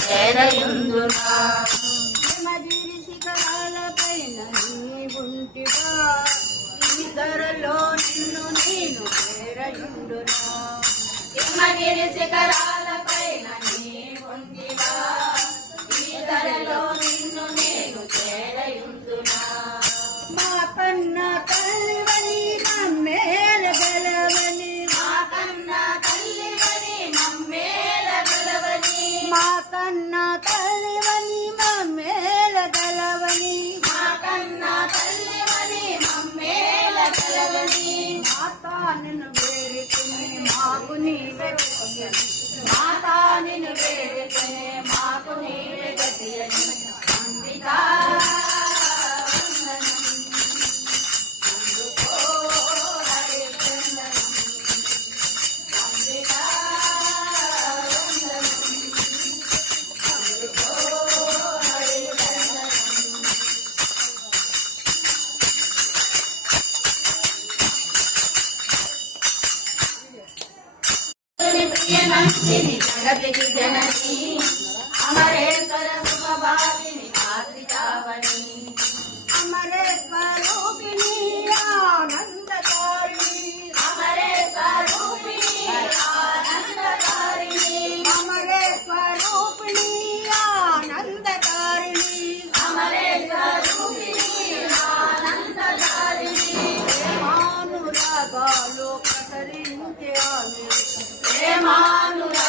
చేరయుందునా హిమగిరి శిఖరాలపైన నీవుంటివా ఈ ధరలో నిన్ను నేను చేరయుందునా హిమగిరి శిఖరాలపైన నీవుంటివా ఈ ధరలో నిన్ను నేను చేరయుందునా మా కన్న తల్లివని మమ్మేల గలవని మా కన్న తల్లివని మమ్మేల గలవని మా కన్న తల్లివని మమ్మేల గలవని మా కన్న తల్లివని మమ్మేల గలవని మాతా నిన్ను వేడుకుని మాకు నీవే మాతా నిన్ను వేడుకునే మాకు నీవే గతియని అంబికా ప్రియనందిని జగతికి జనని అమరేశ్వర సుఖభావిని ఆశ్రితావని అమరేశ్వరూపిణి ఆనందకారిణి అమరేశ్వరూపిణి ఆనందకారిణి అమరేశ్వరూపిణి ఆనందకారిణి అమరేశ్వరూపిణి ఆనందకారిణి ప్రేమానురాగాలు ప్రసరించే ఆమె ప్రేమానురాగాలు